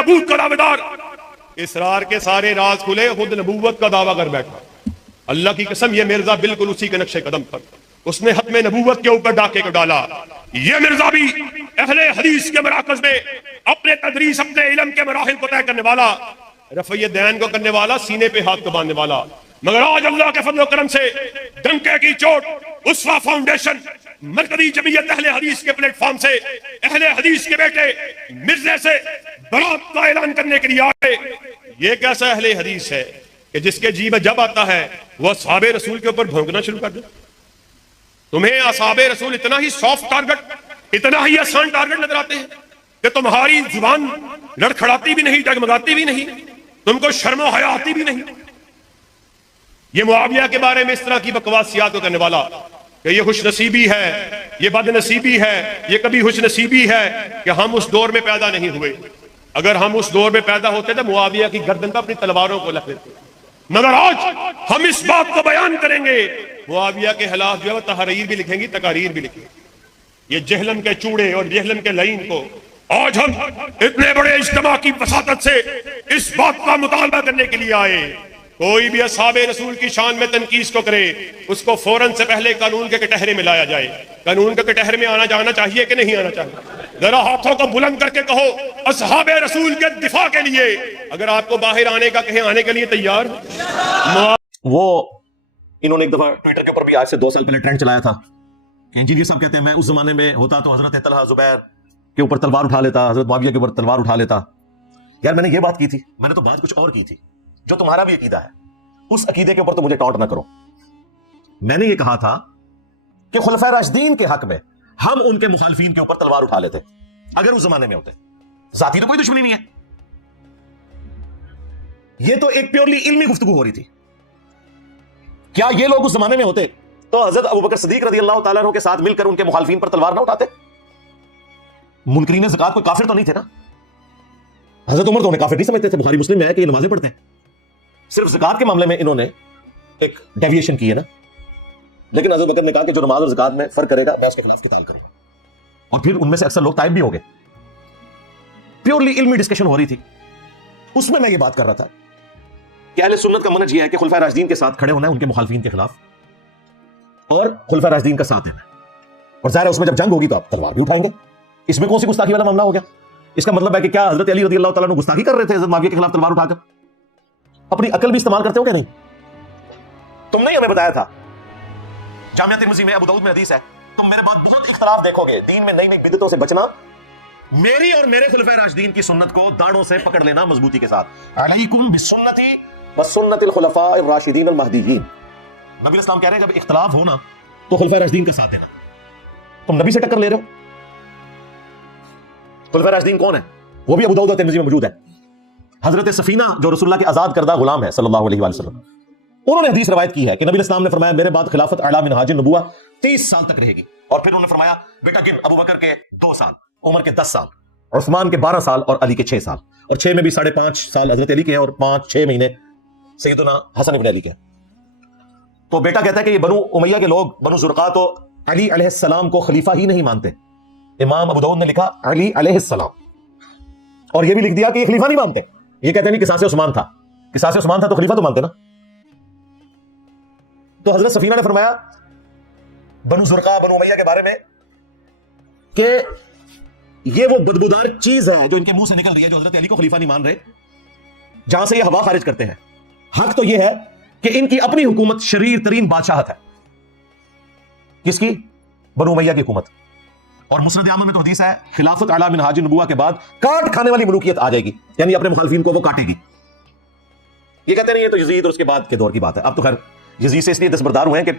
معبود کا دعوے دار اسرار کے سارے راز کھلے، خود نبوت کا دعویٰ کر بیٹھا۔ اللہ کی قسم یہ مرزا بالکل اسی کے نقش قدم پر، اس نے ختم نبوت کے اوپر ڈاکے کو ڈالا۔ یہ مرزا بھی اہل حدیث کے مراکز میں اپنے تدریس، اپنے علم کے مراحل کو طے کرنے والا، رفع دین کو کرنے والا، سینے پہ ہاتھ کو باندھنے والا، مگر آج اللہ کے فضل و کرم سے ڈنکے کی چوٹ اسوا فاؤنڈیشن مرکزی جمعیت اہل حدیث کے پلیٹ فارم سے اہل حدیث کے بیٹے مرزے سے برات کا اعلان کرنے کے لیے آئے۔ یہ کیسا اہل حدیث ہے کہ جس کے جی میں جب آتا ہے وہ اصحاب رسول کے اوپر بھونکنا شروع کر دے؟ تمہیں اصحاب رسول اتنا ہی سافٹ ٹارگٹ، اتنا ہی آسان ٹارگٹ نظر آتے ہیں کہ تمہاری زبان لڑکھڑاتی بھی نہیں، ڈگمگاتی بھی نہیں، تم کو شرم و حیا آتی بھی نہیں۔ یہ معاویہ کے بارے میں اس طرح کی بکواسیات کو کرنے والا کہ یہ خوش نصیبی ہے، یہ بد نصیبی ہے، یہ کبھی خوش نصیبی ہے کہ ہم اس دور میں پیدا نہیں ہوئے۔ اگر ہم اس دور میں پیدا ہوتے تو معاویہ کی گردن پر اپنی تلواروں کو رکھ دیتے، مگر آج ہم اس بات کو بیان کریں گے۔ معاویہ کے خلاف جو ہے وہ تحریر بھی لکھیں گی، تقاریر بھی لکھیں گی۔ یہ جہلم کے چوڑے اور جہلم کے لعین کو آج ہم اتنے بڑے اجتماع کی وساطت سے اس بات کا مطالبہ کرنے کے لیے آئے۔ کوئی بھی اصحاب رسول کی شان میں تنقید کو کرے، اس کو فوراً سے پہلے قانون کے کٹہرے میں لایا جائے۔ قانون کے کٹہرے میں آنا جانا چاہیے کہ نہیں آنا چاہیے؟ ذرا ہاتھوں کو بلند کر کے کہو اصحاب رسول کے دفاع کے لیے اگر آپ کو باہر آنے کا کہیں، آنے کے لیے تیار؟ وہ انہوں نے ایک دفعہ ٹویٹر کے اوپر بھی آج سے 2 سال پہلے ٹرینڈ چلایا تھا کہ انجینئر صاحب کہتے ہیں میں اس زمانے میں ہوتا تو حضرت طلحہ زبیر کے اوپر تلوار اٹھا لیتا، حضرت معاویہ کے اوپر تلوار اٹھا لیتا۔ یار میں نے یہ بات کی تھی، میں نے تو بات کچھ اور کی تھی، جو تمہارا بھی عقیدہ ہے اس عقیدے کے اوپر تو مجھے ٹاؤٹ نہ کرو۔ میں نے یہ کہا تھا کہ خلفائے راشدین کے حق میں ہم ان کے مخالفین کے اوپر تلوار اٹھا لیتے اگر اس زمانے میں ہوتے۔ ذاتی تو کوئی دشمنی نہیں ہے، یہ تو ایک پیورلی علمی گفتگو ہو رہی تھی۔ کیا یہ لوگ اس زمانے میں ہوتے تو حضرت ابوبکر صدیق رضی اللہ تعالیٰ عنہ کے ساتھ مل کر ان کے مخالفین پر تلوار نہ اٹھاتے؟ منکرین زکات کوئی کافر تو نہیں تھے نا، حضرت عمر تو انہیں کافر نہیں سمجھتے تھے، بخاری مسلم میں ہے کہ یہ نمازیں پڑھتے ہیں۔ صرف زکات کے معاملے میں انہوں نے ایک ڈیویشن کی ہے نا، لیکن حضرت بکر نے کہا کہ جو نماز اور زکات میں فرق کرے گا میں اس کے خلاف قتال کروں گا، اور پھر ان میں سے اکثر لوگ تائب بھی ہو گئے۔ پیورلی علمی ڈسکشن ہو رہی تھی، اس میں یہ بات کر رہا تھا کہ اہل سنت کا منہج یہ ہے کہ خلفائے راشدین کے ساتھ کھڑے ہونا ہے ان کے مخالفین کے خلاف، اور خلفائے راشدین کا ساتھ دینا ہے، اور ظاہر ہے اس میں جب جنگ ہوگی تو آپ تلوار بھی اٹھائیں گے۔ اس میں کون سی گستاخی والا معاملہ ہو گیا؟ اس کا مطلب ہے کہ کیا حضرت علی رضی اللہ تعالیٰ عنہ گستاخی کر رہے تھے حضرت معاویہ کے خلاف تلوار اٹھا کر؟ اپنی عقل بھی استعمال کرتے ہو کہ نہیں؟ تم نے ہمیں بتایا تھا، جامعہ ترمذی میں ابو داؤد میں حدیث ہے، تم میرے بعد بہت اختلاف دیکھو گے، دین میں نئی نئی بدعتوں سے بچنا، میری اور میرے خلفائے راشدین کی سنت کو داڑھوں سے پکڑ لینا مضبوطی کے ساتھ۔ علیکم بسنتی وسنت الخلفاء الراشدین المہدیین۔ نبی اسلام کہہ رہے ہیں جب اختلاف ہونا تو خلفائے راشدین کا ساتھ دینا۔ تم نبی سے ٹکر لے رہے ہو۔ خلفائے راشدین کون ہیں؟ وہ بھی ابو داؤد اور ترمذی میں موجود ہے۔ حضرت سفینہ جو رسول اللہ کے آزاد کردہ غلام ہے صلی اللہ علیہ وآلہ وسلم، انہوں نے حدیث روایت کی ہے کہ نبی اسلام نے فرمایا میرے بعد خلافت اعلی منہاج النبوہ 30 سال تک رہے گی، اور پھر انہوں نے فرمایا بیٹا گن، ابو بکر کے 2 سال، عمر کے 10 سال، عثمان کے 12 سال اور علی کے 6 سال، اور 6 میں بھی 5.5 سال حضرت علی کے ہیں اور 5-6 مہینے سیدنا حسن ابن علی کے۔ تو بیٹا کہتا ہے کہ یہ بنو امیہ کے لوگ، بنو زرقاء تو علی علیہ السلام کو خلیفہ ہی نہیں مانتے۔ امام ابو داؤد نے لکھا علی علیہ السلام، اور یہ بھی لکھ دیا کہ یہ خلیفہ نہیں مانتے، یہ کہتے ہیں نہیں قصاص عثمان تھا، قصاص عثمان تھا تو خلیفہ تو مانتے نا۔ تو حضرت سفینہ نے فرمایا بنو زرقاء بنو امیہ کے بارے میں کہ یہ وہ بدبودار چیز ہے جو ان کے منہ سے نکل رہی ہے، جو حضرت علی کو خلیفہ نہیں مان رہے، جہاں سے یہ ہوا خارج کرتے ہیں۔ حق تو یہ ہے کہ ان کی اپنی حکومت شریر ترین بادشاہت ہے۔ کس کی؟ بنو امیہ کی حکومت۔ اور مسند احمد میں تو حدیث ہے خلافت اعلی منہاج النبوہ کے بعد کاٹ کھانے والی ملوکیت آ جائے گی، یعنی اپنے مخالفین کو وہ کاٹے گی۔ یہ کہتے ہیں یہ تو یزید اور اس کے بعد کے دور کی بات ہے۔ اب تو خیر یزید سے اس لیے دستبردار ہوئے ہیں کہ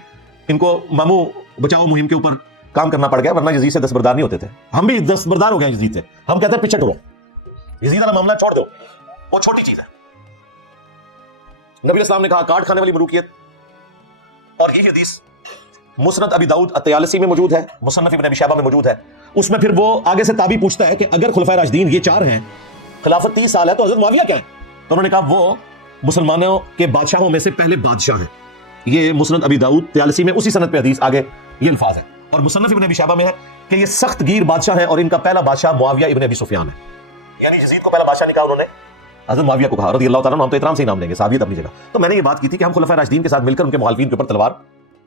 ان کو مامو بچاؤ مہم کے اوپر کام کرنا پڑ گیا، ورنہ یزید سے دستبردار نہیں ہوتے تھے۔ ہم بھی دستبردار ہو گئے ہیں یزید سے، ہم کہتے ہیں پیچھے ٹرو، یزید والا معاملہ چھوڑ دو، وہ چھوٹی چیز ہے۔ نبی اسلام نے کہا کاٹ کھانے والی ملوکیت، اور یہ حدیث مسند ابی داؤد الطیالسی میں موجود ہے، مصنف ابن ابی شیبہ میں موجود ہے۔ اس میں پھر وہ آگے سے تابعی پوچھتا ہے کہ اگر خلفائے راشدین یہ 4 ہیں، خلافت 30 سال ہے، تو حضرت معاویہ کیا ہے؟ تو انہوں نے کہا وہ مسلمانوں کے بادشاہوں میں سے پہلے بادشاہ ہیں۔ یہ مسند ابی داؤد طیالسی میں اسی سند پہ حدیث آگے یہ الفاظ ہے، اور مصنف ابن ابی شیبہ میں ہے کہ یہ سخت گیر بادشاہ ہیں، اور ان کا پہلا بادشاہ معاویہ ابن ابی سفیان ہے۔ یعنی یزید کو پہلا بادشاہ نہیں کہا انہوں نے، حضرت معاویہ کو کہا رضی اللہ تعالیٰ عنہ. ہم تو احترام سے ہی نام لیں گے، صحابیت اپنی جگہ. تو میں نے یہ بات کی تھی کہ ہم خلفائے راشدین کے ساتھ مل کر ان کے مخالفین کے اوپر تلوار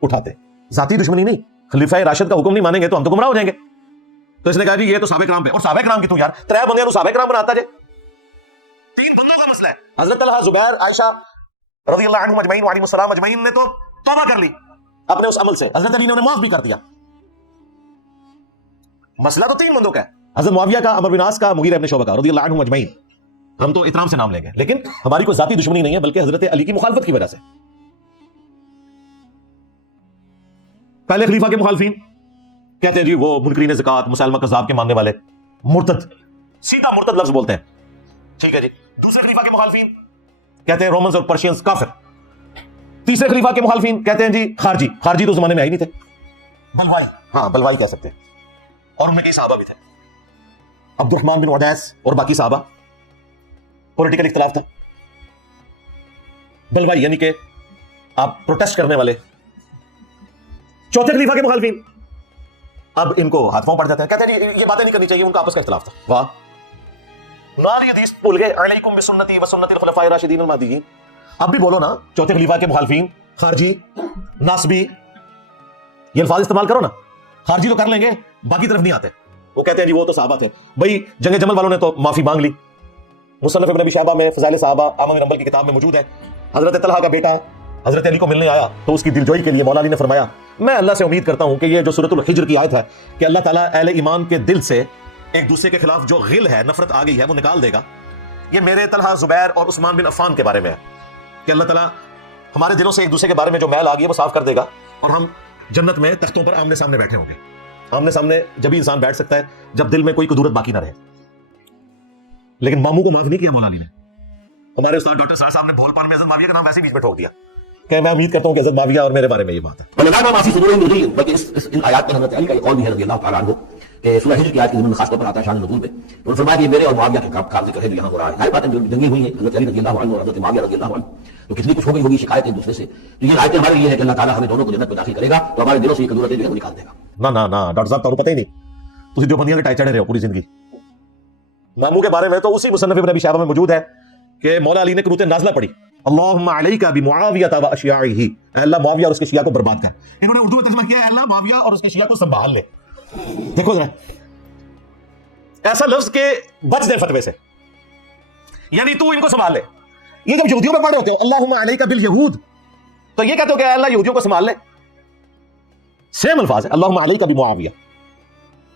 اٹھاتے ہیں، ذاتی دشمنی نہیں. خلیفہ راشد کا حکم نہیں مانیں گے تو ہم تو گمراہ ہو جائیں گے. تو اس نے کہا جی یہ تو صحابہ کرام پہ، اور صحابہ کرام کی تو یار ترے بندے صحابہ کرام بناتا جائے، 3 بندوں کا مسئلہ ہے. حضرت طلحہ، زبیر، عائشہ رضی اللہ عنہم اجمعین وعلیہم السلام اجمعین نے تو توبہ کر لی اپنے اس عمل سے، حضرت علی نے انہیں معاف بھی کر دیا. مسئلہ تو 3 بندوں کا ہے، حضرت معاویہ کا، عمرو بن عاص کا، مغیرہ ابن شعبہ کا رضی اللہ عنہم اجمعین. ہم تو احترام سے نام لیں گے، لیکن ہماری کوئی ذاتی دشمنی نہیں ہے، بلکہ حضرت علی کی مخالفت کی وجہ سے. پہلے خلیفہ کے مخالفین کہتے ہیں جی وہ منکرین زکات، مسلمہ کذاب کے ماننے والے، مرتد، سیدھا مرتد لفظ بولتے ہیں، ٹھیک ہے جی. دوسرے خلیفہ کے مخالفین کہتے ہیں رومنز اور پرشینز کافر. تیسرے خلیفہ کے مخالفین کہتے ہیں جی خارجی. خارجی تو زمانے میں آئی نہیں تھے، بلوائی، ہاں بلوائی کہہ سکتے ہیں، اور ان میں کئی صحابہ بھی تھے، عبد الرحمن بن عدیس اور باقی صحابہ. پولیٹیکل اختلاف تھا. بلوائی یعنی کہ آپ پروٹیسٹ کرنے والے. چوتھے خلیفہ کے مخالفین اب ان کو ہاتھ پاؤں پڑ جاتے ہیں، کہتے ہیں جی یہ باتیں نہیں کرنی چاہیے، ان کا آپس کا اختلاف تھا. واہ، نال حدیث بھول گئے، علیکم بسنتی وسنت الخلفاء الراشدین المہدیین. اب بھی بولو نا، چوتھے خلیفہ کے مخالفین، خارجی، ناسبی، یہ الفاظ استعمال کرو نا. خارجی تو کر لیں گے، باقی طرف نہیں آتے. وہ کہتے ہیں جی وہ تو صحابہ تھے. بھائی جنگ جمل والوں نے تو معافی مانگ لی. مصنف ابن ابی شیبہ میں فضائل صحابہ احمد بن حنبل کی کتاب میں موجود ہے. حضرت طلحہ کا بیٹا حضرت علی کو ملنے آیا تو اس کی دلجوئی کے لیے مولا علی نے فرمایا میں اللہ سے امید کرتا ہوں کہ یہ جو سورۃ الحجر کی آیت ہے کہ اللہ تعالیٰ اہل ایمان کے دل سے ایک دوسرے کے خلاف جو غل ہے، نفرت آ گئی ہے، وہ نکال دے گا. یہ میرے طلحہ، زبیر اور عثمان بن عفان کے بارے میں ہے کہ اللہ تعالیٰ ہمارے دلوں سے ایک دوسرے کے بارے میں جو میل آ گئی ہے وہ صاف کر دے گا، اور ہم جنت میں تختوں پر آمنے سامنے بیٹھے ہوں گے. آمنے سامنے جب ہی انسان بیٹھ سکتا ہے جب دل میں کوئی قدورت باقی نہ رہے. لیکن ماموں کو معاف نہیں کیا مولا علی نے. ہمارے استاد ڈاکٹر سار صاحب نے بھول پان میں حضرت معاویہ کا نام ویسے بیچ میں ٹھوک دیا کہ میں امید کرتا ہوں کہ حضرت معاویہ اور میرے بارے میں یہ بات ہے. بلکہ ان آیات میں حضرت علی کا ایک قول بھی ہے رضی اللہ تعالیٰ عنہ کہ سورہ حجر کی آیت کے ضمن خاص طور پر آتا ہے شان نزول پہ. انہوں نے فرمایا کہ میرے اور معاویہ کا ذکر ہے جو یہاں ہو رہا ہے. ساری باتیں جنگیں ہوئی ہیں حضرت علی رضی اللہ عنہ اور حضرت معاویہ رضی اللہ عنہ، تو کتنی کچھ ہو گئی ہوگی شکایت ایک دوسرے سے. تو یہ آیتیں ہمارے لیے ہے کہ اللہ تعالیٰ ہمیں دونوں کو جنت میں داخل کرے گا تو ہمارے دلوں سے یہ قدورتیں جو ہے وہ نکال دے گا. نہ ڈاکٹر صاحب تو پتہ ہی نہیں، تسی جو بندیاں کے ٹائی چڑھے رہے ہو پوری زندگی. ماموں کے بارے میں تو اسی مصنف ابن ابی شیبہ میں موجود ہے کہ مولا علی نے قنوت نازلہ پڑھی، اللہم علیک بمعاویہ و اشیاعہ، اے اللہ معاویہ اور اس کے شیعہ کو برباد کر. انہوں نے اردو میں ترجمہ کیا ہے اے اللہ معاویہ اور اس کے شیعہ کو سنبھال لے. دیکھو ذرا ایسا لفظ کہ بچ دے فتوے سے، یعنی تو ان کو سنبھال لے. یہ جب یہودیوں میں پڑھے ہوتے ہو اللہم علیک بالیہود، تو یہ کہتے ہو کہ اے اللہ یہودیوں کو سنبھال لے. سیم الفاظ ہے اللہم علیک بمعاویہ.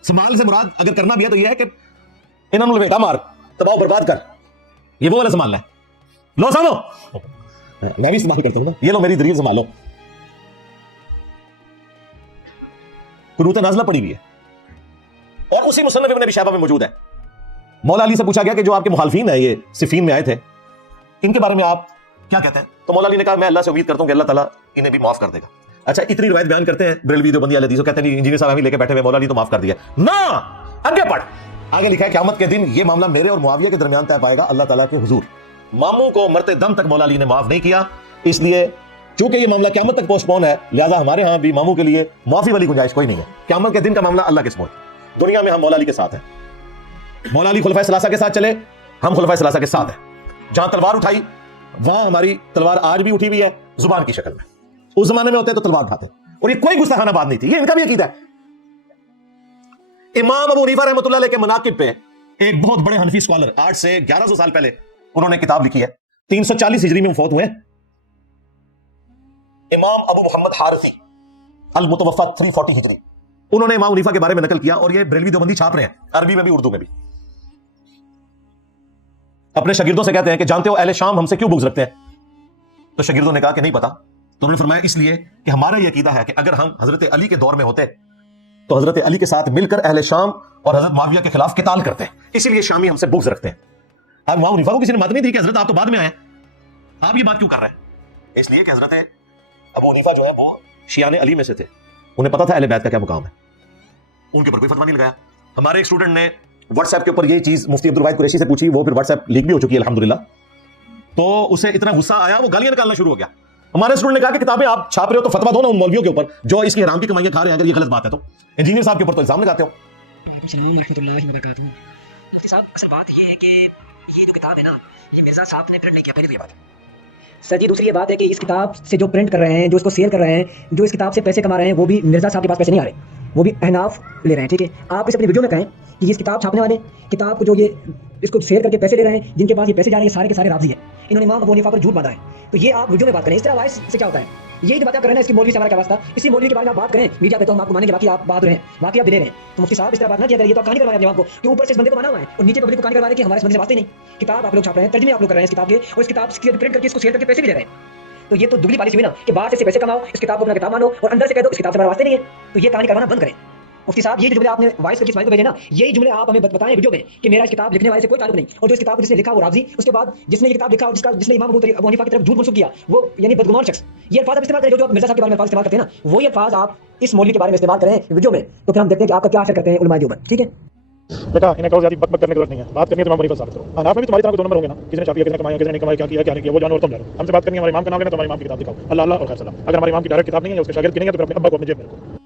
سنبھال سے مراد اگر کرنا بھی ہے تو یہ ہے کہ انہوں نے بیٹا مار، تباہ و برباد کر. یہ وہ والا سنبھالنا ہے. لو سنو، میں بھی استعمال کرتا ہوں نا، یہ لو میری دلیل سنبھالو. قنوت نازلہ پڑھی ہوئی ہے اور اسی مصنف ابن ابی شیبہ میں موجود ہے. مولا علی سے پوچھا گیا کہ جو آپ کے مخالفین ہیں یہ صفین میں آئے تھے، ان کے بارے میں آپ کیا کہتے ہیں؟ تو مولا علی نے کہا میں اللہ سے امید کرتا ہوں کہ اللہ تعالیٰ انہیں بھی معاف کر دے گا. اچھا اتنی روایت بیان کرتے ہیں بریلوی دیوبندی اہل حدیث، کہتے ہیں انجینئر صاحب ہمیں لے کے بیٹھے ہوئے مولا علی تو معاف کر دیا. نہ، آگے پڑھ، آگے لکھا ہے قیامت کے دن یہ معاملہ میرے اور معاویہ کے درمیان طے پائے گا اللہ تعالیٰ کے حضور. ماموں کو مرتے دم تک مولا علی نے معاف نہیں کیا، اس لیے چونکہ یہ معاملہ قیامت تک پوسٹ پون ہے، لہٰذا ہمارے ہاں بھی ماموں کے لیے معافی والی گنجائش کوئی نہیں ہے. قیامت کے دن کا معاملہ اللہ کے سپرد. دنیا میں ہم مولا علی کے ساتھ ہیں، مولا علی خلفائے ثلاثہ کے ساتھ چلے، ہم خلفائے ثلاثہ کے ساتھ ہیں. جہاں تلوار اٹھائی وہاں ہماری تلوار آج بھی اٹھی ہوئی ہے زبان کی شکل میں. اس زمانے میں ہوتے تو تلوار اٹھاتے، اور یہ کوئی گستاخانہ بات نہیں تھی، یہ ان کا بھی عقیدہ ہے. امام ابو حنیفہ رحمۃ اللہ علیہ کے مناقب پہ ایک بہت بڑے حنفی اسکالر 800 سے 1100 سال پہلے انہوں نے کتاب لکھی ہے، 340 ہجری میں فوت ہوئے. امام ابو محمد حارثی المتوفى 340 ہجری، انہوں نے امام حنیفہ کے بارے میں نقل کیا، اور یہ بریلوی دیوبندی چھاپ رہے ہیں، عربی میں بھی اردو میں بھی. اپنے شاگردوں سے کہتے ہیں کہ جانتے ہو اہل شام ہم سے کیوں بغض رکھتے ہیں؟ تو شاگردوں نے کہا کہ نہیں پتا. تو انہوں نے فرمایا اس لیے کہ ہمارا یہ عقیدہ ہے کہ اگر ہم حضرت علی کے دور میں ہوتے تو حضرت علی کے ساتھ مل کر اہل شام اور حضرت معاویہ کے خلاف قتال کرتے ہیں، اسی لیے شامی ہم سے بغض رکھتے ہیں. اب امام حنیفہ کو کسی نے بات نہیں دی کہ حضرت آپ تو بعد میں آئے، آپ یہ بات کیوں کر رہے ہیں؟ اس لیے کہ حضرت ابو حنیفہ جو ہے وہ شیعان علی میں سے تھے، انہیں پتا تھا اہل بیت کا کیا مقام ہے، ان کے اوپر کوئی فتویٰ نہیں لگایا. ہمارے ایک اسٹوڈنٹ نے واٹس ایپ کے اوپر یہ چیز مفتی عبد الواحد قریشی سے پوچھی، وہ پھر واٹس ایپ لیک بھی ہو چکی ہے الحمدللہ. تو اسے اتنا غصہ آیا وہ گالیاں نکالنا شروع ہو گیا. ہمارے اسٹوڈنٹ نے کہا کہ کتابیں آپ چھاپ رہے ہو تو فتویٰ دو نا ان مولویوں کے اوپر جو اس کی حرام کی کمائیاں کھا رہے ہیں، اگر یہ غلط بات ہے تو انجینئر صاحب کے اوپر تو الزام لگاتے ہو. السلام ورحمۃ اللہ وبرکاتہ. मुफ्ती साहब असल बात ये है कि ये जो किताब है ना, ये मिर्ज़ा साहब ने प्रिंट नहीं किया, पहली तो ये बात है सर जी। दूसरी ये बात है कि इस किताब से जो प्रिंट कर रहे हैं, जो इसको सेल कर रहे हैं, जो इस किताब से पैसे कमा रहे हैं, वो भी मिर्ज़ा साहब के पास पैसे नहीं आ रहे, वो भी अहनाफ ले रहे हैं। ठीक है, आप इस अपनी वीडियो में कहें कि ये इस किताब छापने वाले, किताब को जो ये इसको शेयर करके पैसे ले रहे हैं, जिनके पास ये पैसे जा रहे हैं, सारे के सारे राजी है, इन्होंने इमाम अबू हनीफा पर झूठ बांधा है। तो ये आप वीडियो में बात करें, इस तरह आवाज़ से क्या होता है? यही जो बातें कर रहे हैं, इसकी मौलवी से हमारा क्या वास्ता? इसी मौलवी के बारे में आप बात करें मीडिया पे, तो हम आपको मानेंगे, बाकी आप बात रहे हैं, बाकी आप दिले रहे हैं। तो मुफ्ती साहब इस तरह बात ना किया करिए। ये तो आप कहानी करवा रहे हैं जवाब को कि ऊपर से इस बंदे को माना हुआ है और नीचे पब्लिक को कहानी करवा रहे हैं कि हमारे इस बंदे से वास्ते नहीं। किताब आप लोग छाप रहे हैं, तर्जुमे आप लोग कर रहे हैं इस किताब के, और इस किताब से प्रिंट करके इसको शेयर करके पैसे भी दे रहे हैं। तो ये तो दुगली पॉलिसी हुई ना कि बाहर से पैसे कमाओ, इस किताब को अपना किताब मानो, और अंदर से कह दो इस किताब से हमारा वास्ते नहीं है। तो ये कहानी करवाना बंद करें। मुफ्ती साहब ये जो जुमले आपने वॉइस करके इस्माइल को भेजे ना, यही जुमले आप हमें बताएं वीडियो में कि मेरा इस किताब लिखने वाले से कोई ताल्लुक नहीं, और जो इस किताब को जिसने लिखा वो राजी, उसके बाद जिसने ये किताब लिखा, जिसने इमाम अबू हनीफा की तरफ झूठ मंसूब किया, वो यानी बदगुमान शख्स, ये अल्फाज आप इस्तेमाल करें जो आप मिर्ज़ा साहब के बारे में अल्फाज इस्तेमाल करते हैं ना, वही अल्फाज आप इस मौलवी के बारे में इस्तेमाल करें वीडियो में, तो फिर हम देखते हैं कि आपका क्या असर करते हैं उलमाए देवबंद। ठीक है बेटा, इन्हें कहो ज्यादा बक करने की जरूरत नहीं है। बात करनी है तो इमाम हनीफा साबित करो। अनाफ में भी तुम्हारी तरह दो नंबर होंगे ना, किसी ने शादी किसी ने कमाया, किसी ने कमाया, क्या किया क्या नहीं किया, वो जानो और तुम जानो। हमसे बात करनी है हमारे इमाम का नाम लेना, तो हमारे इमाम की किताब दिखाओ, अल्लाह अल्लाह और खैर सलाम। अगर हमारे इमाम की डायरेक्ट किताब नहीं है, उसके शागिर्द की नहीं है, तो फिर अपने अब्बा को अपने जेब में रखो।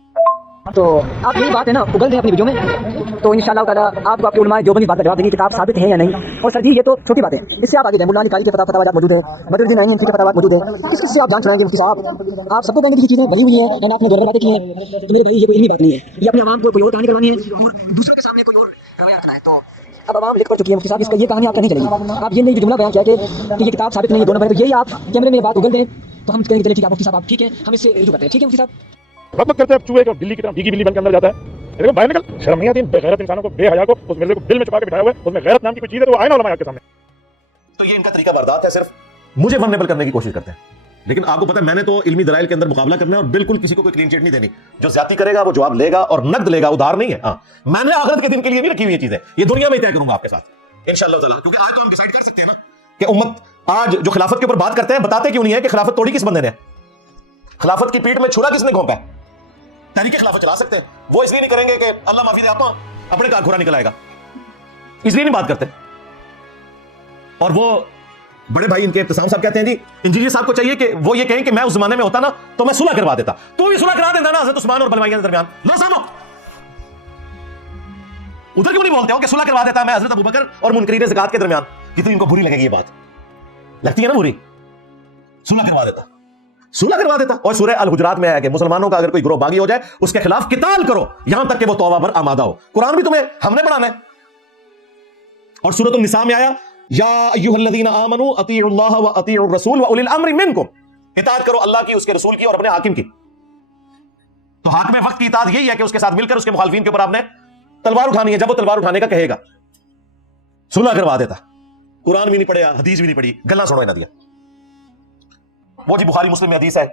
तो आप यही बात है ना उगल दें अपनी वीडियो में, तो इंशाअल्लाह ताला आपको आपके उलमाए देवबंद बात का जवाब देंगे, किताब साबित है या नहीं। और सर जी ये तो छोटी बात है, इससे आप आगे जाए। मुल्ला निकाली के फतवात मौजूद है, बदरुद्दीन आईनी के फतवात मौजूद है, किस किस से आप जान छुड़ाएंगे मुफ्ती साहब? आप सबको कहेंगे कि चीज़ें बनी हुई हैं, या आपने गलत बातें की हैं, तो मेरे भाई ये कोई इल्मी बात नहीं है, ये अपने आवाम को कोई और कहानी करवानी है और दूसरों के सामने कोई और रवैया रखना है। तो अब आवाम लिख पढ़ चुकी है मुफ्ती साहब, इसका ये कहानी आपका नहीं चलेगी। आप ये नहीं जुमला बयान किया कि ये किताब साबित नहीं है, दो नंबर है, तो यही आप कैमरे में बात उगल दें, तो हम कहेंगे चलिए ठीक है मुफ्ती साहब आप ठीक है, हम इससे रुजू करते हैं। ठीक है मुफ्ती साहब, बक करते हैं चूहे को बिल्ली की तरह, भीगी बिल्ली बन के अंदर जाता है। देखो बाहर निकल, शर्म नहीं आती इन बेगैरत इंसानों को, बेहया को, उस मिर्जे को दिल में छुपा के बिठाया हुआ है, उसमें गैरत नाम की कोई चीज है तो वो आए ना उलमा के सामने। तो ये इनका तरीका वारदात है, सिर्फ मुझे वल्नरेबल करने की कोशिश करते हैं। लेकिन आपको पता है मैंने तो इल्मी दलाइल के अंदर मुकाबला करना है और बिल्कुल किसी को कोई क्लीन चिट नहीं देनी। जो ज्यादती करेगा वो जवाब लेगा और नकद लेगा, उधार नहीं है। हाँ, मैंने आखिरत के दिन के लिए भी रखी हुई चीजें, ये दुनिया में तय करूंगा आपके साथ इंशाअल्लाह ताला। क्योंकि आज तो हम डिसाइड कर सकते हैं ना कि उम्मत आज जो खिलाफत के ऊपर बात करते हैं, बताते क्यों नहीं है कि खिलाफत तोड़ी किस बंदे ने, खिलाफत की पीठ में छुरा किसने घोंपा है। तहरीक खिलाफत चला सकते हैं, वो इसलिए नहीं करेंगे कि अल्लाह माफी दे आपको अपने का खुरा निकल आएगा, इसलिए नहीं बात करते। और वो बड़े भाई इनके इब्तिसाम साहब कहते हैं जी इंजीनियर साहब को चाहिए कि वो ये कहें कि मैं उस जमाने में होता ना तो मैं सुलह करवा देता। तो भी सुलह करा देता ना हज़रत उस्मान और बलवाइया के दरमियान। लो सामो उधर क्यों नहीं बोलते हो कि सुलह करवा देता मैं हज़रत अबू बकर और मुनकरीन ज़कात के दरमियान। कितनी इनको बुरी लगेगी ये बात, लगती है ना बुरी। सुलह करवा देता, सुलह करवा देता। और सूरह अल हुजरात में है कि मुसलमानों का अगर कोई ग्रोह बागी हो जाए उसके खिलाफ किताल करो यहां तक कि वो तौबा पर आमादा हो। कुरान भी तुम्हें हमने पढ़ाना है। और सूरह निसा में आया या अय्युहल्लज़ीना आमनू अतीउल्लाह व अतीउर रसूल व उलिल अम्रि मिनकुम, इताअत करो अल्लाह की, उसके रसूल की और अपने हाकिम की। तो हाकिम वक्त की इताअत यही है कि उसके साथ मिलकर उसके मुखालिफिन के ऊपर आपने तलवार उठानी है। जब वो तलवार उठाने का कहेगा सुलह करवा देता। कुरान भी नहीं पढ़ा, हदीस भी नहीं पढ़ी, गल्ला सुनो ना दिया। वो जी बुखारी मुस्लिम में हदीस है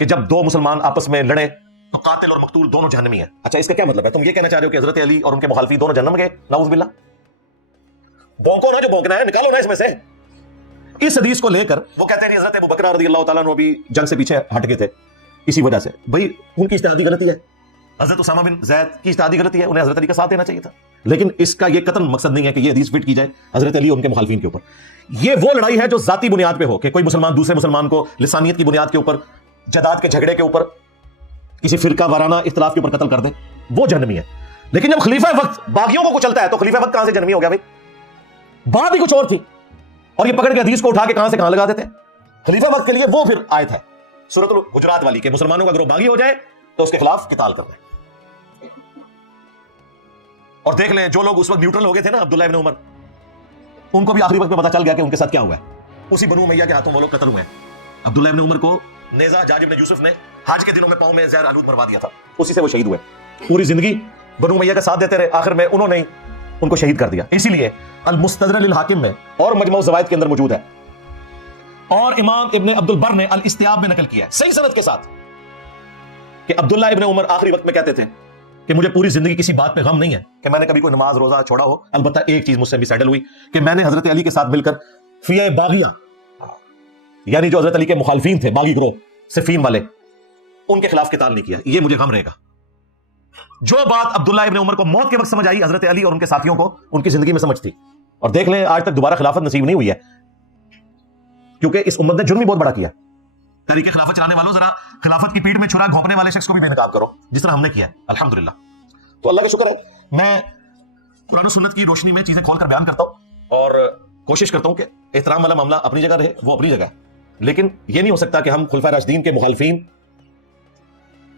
कि जब दो मुसलमान आपस में लड़े तो कातिल और मकतूल दोनों जहन्नमी है। अच्छा इसका क्या मतलब है? तुम ये कहना चाह रहे हो कि हजरत अली और उनके मुखालिफी दोनों जहन्नम गए? नाउज़ बिल्लाह। भौंको ना, जो भौंकना है निकालो ना इसमें से। इस हदीस को लेकर वो कहते हैं हजरत अबू बकर रज़ियल्लाहु ताला अन्हु भी जंग से पीछे हट गए थे इसी वजह से। भाई उनकी इज्तिहादी गलती है, हजरत उसामा बिन ज़ैद की इज्तिहादी गलती है, उन्हें हजरत अली का साथ देना चाहिए था। लेकिन इसका ये कतन मकसद नहीं है कि ये हदीस फिट की जाए हजरत अली और उनके मुखालिफिन के ऊपर। ये वो लड़ाई है जो जाती बुनियाद पे हो कि कोई मुसलमान दूसरे मुसलमान को लिसानियत की बुनियाद के ऊपर, जदाद के झगड़े के ऊपर, किसी फिरका वाराना इख्तिलाफ के ऊपर कत्ल कर दे, वो जहन्नमी है। लेकिन जब खलीफा वक्त बागियों को कुचलता है तो खलीफा वक्त कहां से जहन्नमी हो गया भाई? बात ही कुछ और थी और ये पकड़ के हदीस को उठा के कहां से कहां लगा देते हैं। खलीफा वक्त के लिए वो फिर आयत है सूरह हुजरात वाली के मुसलमानों का अगर बागी हो जाए तो उसके खिलाफ किताल कर दे। और देख लें जो लोग उस वक्त न्यूट्रल हो गए थे ना, अब्दुल्लाह इब्न उमर, उनको भी आखिरी वक्त में पता चल गया कि उनके साथ क्या हुआ है। उसी बनु उमैया के हाथों वो लोग कत्ल हुए हैं। अब्दुल्लाह इब्न उमर को नेजा जाज इब्न यूसुफ ने हज के दिनों में पांव में जहर आलूद मरवा दिया था, उसी से वो शहीद हुए। पूरी जिंदगी बनु उमैया का साथ देते रहे, आखिर में उन्होंने उनको शहीद कर दिया। इसीलिए अल मुस्तदरक लिल हाकिम में और मजमू ज़वाइद के अंदर मौजूद है, और इमाम इब्न अब्दुल बर ने अल इस्तियाब में नकल किया है सही सनद के साथ कि अब्दुल्ला इब्न उमर आखिरी वक्त में कहते थे कि मुझे पूरी जिंदगी किसी बात पे गम नहीं है कि मैंने कभी कोई नमाज रोजा छोड़ा हो। अलबत्ता एक चीज मुझसे भी सैंडल हुई कि मैंने हजरत अली के साथ मिलकर फिया बागिया, यानी जो हजरत अली के मुखालिफिन थे, बागी ग्रोह सिफीन वाले, उनके खिलाफ किताल नहीं किया। ये मुझे गम रहेगा। जो बात अब्दुल्ला इब्न उमर को मौत के वक्त समझ आई, हजरत अली और उनके साथियों को उनकी जिंदगी में समझ थी। और देख लें आज तक दोबारा खिलाफत नसीब नहीं हुई है, क्योंकि इस उम्मत ने जुर्म ही बहुत बड़ा किया। तरीके खिलाफत चलाने वालों जरा खिलाफत की पीठ में छुरा घोंपने वाले शख्स को भी बेनकाब करो जिस तरह हमने किया है। अल्हम्दुलिल्लाह। तो अल्लाह का शुक्र है मैं कुरान और सुन्नत की रोशनी में चीजें खोलकर बयान करता हूं और कोशिश करता हूं कि एहतराम वाला मामला अपनी जगह रहे, वो अपनी जगह है, लेकिन यह नहीं हो सकता कि हम खुलफा राशिदीन के मुखालफीन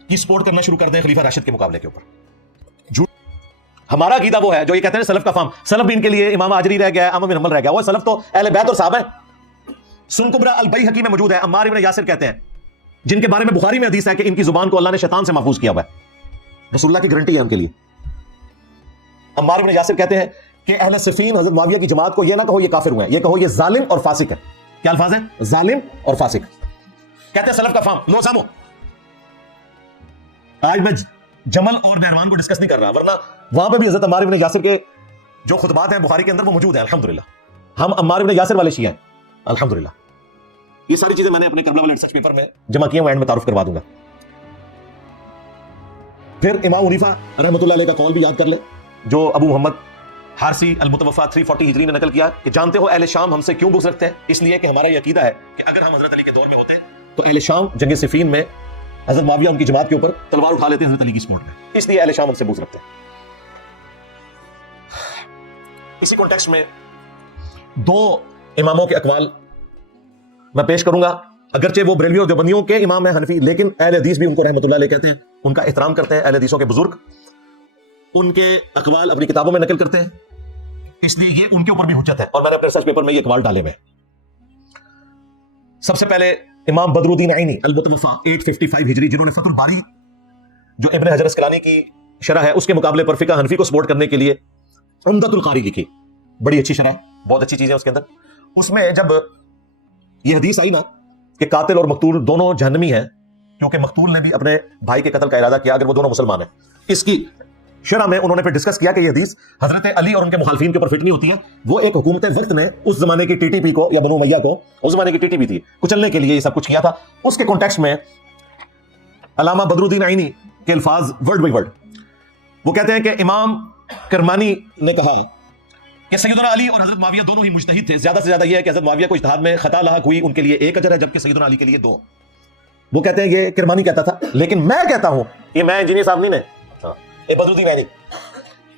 की सपोर्ट करना शुरू कर दें खलीफा राशिद के मुकाबले के ऊपर। झूठ। हमारा अकीदा वो है जो ये कहते हैं सलफ का फार्म, सलफ भी इनके लिए इमाम आजरी रह गया है, अमर बिन हंबल रह गया, वो सलफ तो अहले बैत और साहब है। सुन कुबरा अल बैहकी में मौजूद है, अम्मार इब्न यासिर कहते हैं, जिनके बारे में बुखारी में हदीस है कि इनकी जुबान को अल्लाह ने शैतान से महफूज किया हुआ है, रसूलुल्लाह की गारंटी है उनके लिए। अम्मार इब्न यासिर कहते हैं कि अहले सिफीन हजरत मुआविया की जमात को यह ना कहो ये काफिर हुए हैं, ये कहो ये जालिम और फासिक है। क्या अल्फाज है? जालिम और फासिक। कहते हैं सलफ का फार्म। लो सामो, आज मैं जमल और नहरवान को डिस्कस नहीं कर रहा, वरना वहां पे भी हजरत अम्मार इब्न यासिर के जो खुतबात हैं बुखारी के अंदर वो मौजूद है। अल्हम्दुलिल्लाह हम अम्मार इब्न यासिर वाले शिया हैं, अल्हम्दुलिल्लाह। ये सारी चीजें मैंने अपने करबला वाले रिसर्च पेपर में जमा किया, एंड में तारुफ करवा दूंगा। फिर इमाम हनीफा रहमतुल्लाह अलैह का कौल भी याद कर ले, जो अबू मोहम्मद हारसी अल मुतवफ़ा 340 हिजरी ने नकल किया कि जानते हो अहले शाम हमसे क्यों बुग़्ज़ रखते हैं? इसलिए कि हमारा यह अकीदा है कि अगर हम हजरत अली के दौर में होते तो अहले शाम जंग सिफीन में हजरत मुआविया उनकी जमात के ऊपर तलवार उठा लेते हैं हजरत अली की सपोर्ट में, इसलिए अहले शाम हमसे बुग़्ज़ रखते हैं। इसी कॉन्टेक्स्ट में दो इमामों के अकवाल मैं पेश करूंगा, अगरचे वो बरेलवी और देवबंदियों के इमाम है हनफी, लेकिन अहले हदीस भी उनको रहमतुल्लाह अलैह कहते हैं, उनका एहतराम करते हैं। अहले हदीसों के बुजुर्ग उनके अकवाल अपनी किताबों में नकल करते हैं, इसलिए ये उनके ऊपर भी हुज्जत है और मैंने अपने रिसर्च पेपर में ये अकवाल डाले में। सबसे पहले इमाम बदरुद्दीन आइनी अल मुतवफ़ा 855 हिजरी, जिन्होंने फतहुल बारी जो इब्न हजर अस्कलानी की शरह है उसके मुकाबले पर फिक़ह हनफी को सपोर्ट करने के लिए उम्दतुल कारी लिखी, बड़ी अच्छी शरह, बहुत अच्छी चीज है उसके अंदर। उसमें जब ये हदीस आई ना कि कातिल और मकतूल दोनों जहन्नमी हैं, क्योंकि मकतूल ने भी अपने भाई के कत्ल का इरादा किया अगर वो दोनों मुसलमान हैं, इसकी शरह में उन्होंने फिर डिस्कस किया कि ये हदीस हजरत अली और उनके मुखालफीन के ऊपर फिट नहीं होती है। वो एक हुकूमत वक्त ने उस जमाने की टीटीपी को या बनु उमैया को, उस जमाने की टीटीपी थी, कुचलने के लिए ये सब कुछ किया था। उसके कॉन्टेक्स्ट में अल्लामा बदरुद्दीन आइनी के अल्फाज वर्ड बाई वर्ड वो कहते हैं कि इमाम करमानी ने कहा कि सैयदना अली और हजरत मुआविया दोनों ही मुज्तहिद थे। ज्यादा से ज्यादा यह है कि हजरत मुआविया को इज्तिहाद में खता लाहक हुई, उनके लिए 1 अजर है, जबकि सैयदना अली के लिए 2। वो कहते हैं ये किरमानी कहता था, लेकिन मैं कहता हूं, ये मैं इंजीनियर साहब नहीं ने, ये बदरुद्दीन आइनी,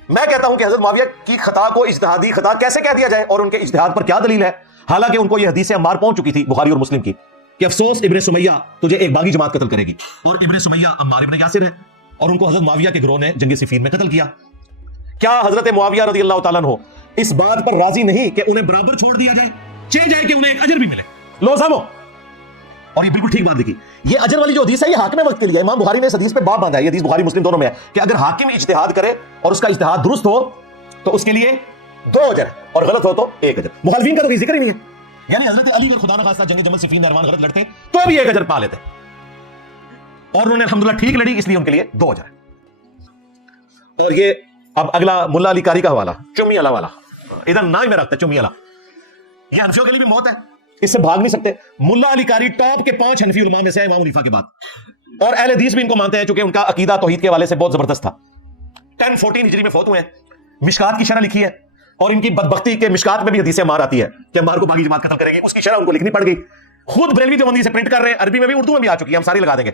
मैं कहता हूं कि हजरत मुआविया की खता को इज्तिहादी खता कैसे कह दिया जाए और उनके इज्तिहाद पर क्या दलील है। हालांकि उनको यह हदीस अम्मार पहुंच चुकी थी बुखारी और मुस्लिम की कि अफसोस इब्ने सुमैया तुझे एक बागी जमात कत्ल करेगी, और इब्ने सुमैया अम्मार इब्ने यासिर है और उनको हजरत मुआविया के गिरोह ने जंग सिफीन में कत्ल किया। क्या हजरत मुआविया रज़ी अल्लाह तआला अन्हु इस बात पर राजी नहीं कि उन्हें बराबर छोड़ दिया जाए, चाहे जाए कि उन्हें एक अजर भी मिले? लो सामो, और ये बिल्कुल ठीक बात लिखी। ये अजर वाली जो हदीस है ये हाकिम वक्त के लिए, इमाम बुखारी ने इस हदीस पे बाब बांधा है, ये हदीस बुखारी मुस्लिम दोनों में है कि अगर हाकिम इज्तिहाद करे और उसका इज्तिहाद दुरुस्त हो तो उसके लिए 2 अजर और गलत हो तो 1 अजर। मुखालिफिन का तो कोई जिक्र ही नहीं है, यानी हजरत अली अगर खुदा न खास्ता जंग जमल सिफीन नहरवान गलत लड़ते तो भी 1 अजर पा लेते, और उन्होंने अल्हम्दुलिल्लाह ठीक लड़ी, इसलिए उनके लिए 2 अजर। और ये अब अगला मुल्ला अली कारी का हवाला, चुम्मी अला वाला, इधर ना ही में रखता चुम्मी अला, ये हनफियों के लिए भी मौत है, इससे भाग नहीं सकते। मुल्ला अली कारी टॉप के 5 हनफी उलमा में से इमाम हनीफा के बाद, और अहले हदीस भी इनको मानते हैं, चूंकि उनका अकीदा तौहीद के हवाले से बहुत जबरदस्त था। 1014 हिजरी में फौत हुए हैं, मिशकात की शरह लिखी है, और इनकी बदबख्ती के मिशकात में भी हदीस अम्मार आती है कि अम्मार को बागी जमात कत्ल करेगी, उसकी शरह उनको लिखनी पड़ गई। खुद बरेलवी देवबंदी से प्रिंट कर रहे हैं, अरबी में भी उर्दू में भी आ चुकी है, हम सारी लगा देंगे।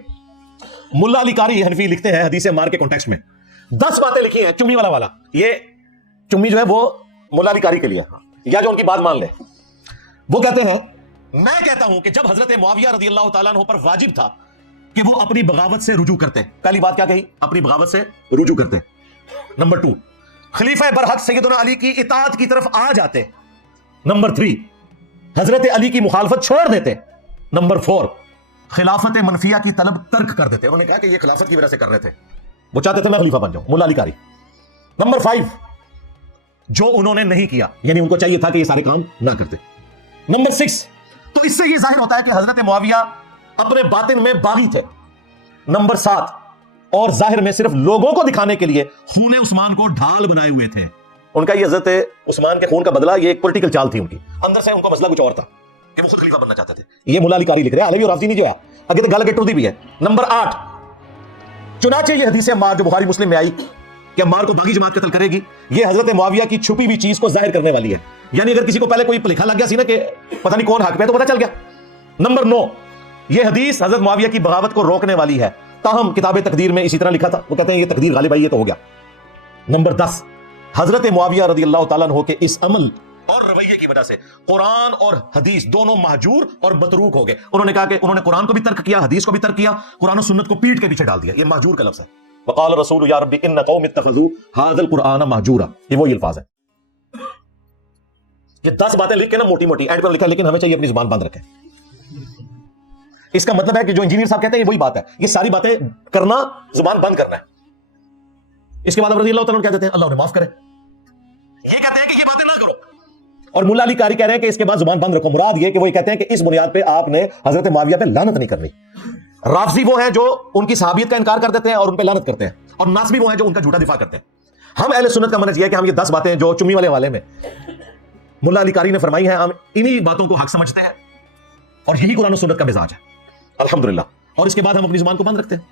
मुल्ला अली कारी हनफी लिखते हैं हदीस अम्मार के कॉन्टेक्स्ट में 10 बातें लिखी हैं चुम्मी वाला, ये चुम्मी जो है वो मुल्ला अली कारी के लिए, या जो उनकी बात मान ले। वो कहते हैं मैं कहता हूं कि जब हजरत मुआविया रज़ी अल्लाह तआला अन्हु पर वाजिब था कि वो अपनी बगावत से रुजू करते, पहली बात क्या कही? अपनी बगावत से रुजू करते। नंबर 2, खलीफा बरहक सैयदना अली की इताअत की तरफ आ जाते। नंबर 3, हजरत अली की मुखालफत छोड़ देते। नंबर 4, खिलाफत मनफिया की तलब तर्क कर देते। उन्होंने कहा कि ये खिलाफत की वजह से कर रहे थे, वो चाहते थे मैं खलीफा बन जाऊं, मुल्ला अली कारी। नंबर 5, जो उन्होंने नहीं किया, यानी उनको चाहिए था कि ये सारे काम ना करते। नंबर 6, तो इससे ये जाहिर होता है कि हजरत मुआविया अपने बातिन में बागी थे। नंबर 7, और जाहिर में सिर्फ लोगों को दिखाने के लिए खून उस्मान को ढाल बनाए हुए थे। उनका ये हजरत उस्मान के खून का बदला ये एक पॉलिटिकल चाल थी उनकी, अंदर से उनका मसला कुछ और था कि वो खुद खलीफा बनना चाहते थे। ये मुल्ला अली कारी लिख रहे हैं, अलवी और राफ़ज़ी नहीं जो है, आगे तो गल के टूदी भी है। नंबर 8, चुनाचे ये हदीस अम्मार जो बुखारी मुस्लिम में आई कि अम्मार को बागी जमात कत्ल करेगी, ये हजरत मुआविया की छुपी हुई चीज को जाहिर करने वाली है, यानी अगर किसी को पहले कोई भुलेखा लग गया सी ना कि पता नहीं कौन हक पे, तो पता चल गया। नंबर 9, ये हदीस हजरत मुआविया की बगावत को रोकने वाली है, ताहम किताब तकदीर में इसी तरह लिखा था, वो कहते हैं ये तकदीर गालिब आई है तो हो गया। नंबर 10, حضرت معاویہ رضی اللہ تعالیٰ عنہ کے اس عمل اور رویے کی وجہ سے قرآن اور حدیث دونوں مہجور اور متروک ہو گئے. انہوں نے کہا کہ انہوں نے قرآن کو بھی ترک کیا, حدیث کو بھی ترک کیا, قرآن و سنت کو پیٹ کے پیچھے ڈال دیا. یہ مہجور کا لفظ ہے. وقال رسول یا ربی ان قوم اتخذوا هذا القرآن مہجورا, یہ وہی الفاظ ہے. یہ 10 باتیں لکھ کے نا موٹی موٹی اینڈ پر لکھا, لیکن ہمیں چاہیے اپنی زبان بند رکھیں. اس کا مطلب ہے کہ جو انجینئر صاحب کہتے ہیں یہ وہی بات ہے, یہ ساری باتیں کرنا, زبان بند کرنا ہے. اس کے بعد رضی اللہ تعالیٰ کہہ دیتے ہیں اللہ انہیں معاف کرے. یہ کہتے ہیں کہ یہ باتیں نہ کرو, اور ملا علی قاری کہہ رہے ہیں کہ اس کے بعد زبان بند رکھو. مراد یہ کہ وہ یہ کہتے ہیں کہ اس بنیاد پہ آپ نے حضرت معاویہ پہ لعنت نہیں کرنی. رافضی وہ ہیں جو ان کی صحابیت کا انکار کر دیتے ہیں اور ان پہ لعنت کرتے ہیں, اور ناصبی وہ ہیں جو ان کا جھوٹا دفاع کرتے ہیں. ہم اہل سنت کا منہج یہ ہے کہ ہم یہ 10 باتیں جو چمی والے حوالے میں ملا علی قاری نے فرمائی ہیں, ہم انہی باتوں کو حق سمجھتے ہیں, اور یہی قرآن و سنت کا مزاج ہے الحمدللہ. اور اس کے بعد ہم اپنی زبان کو بند رکھتے ہیں.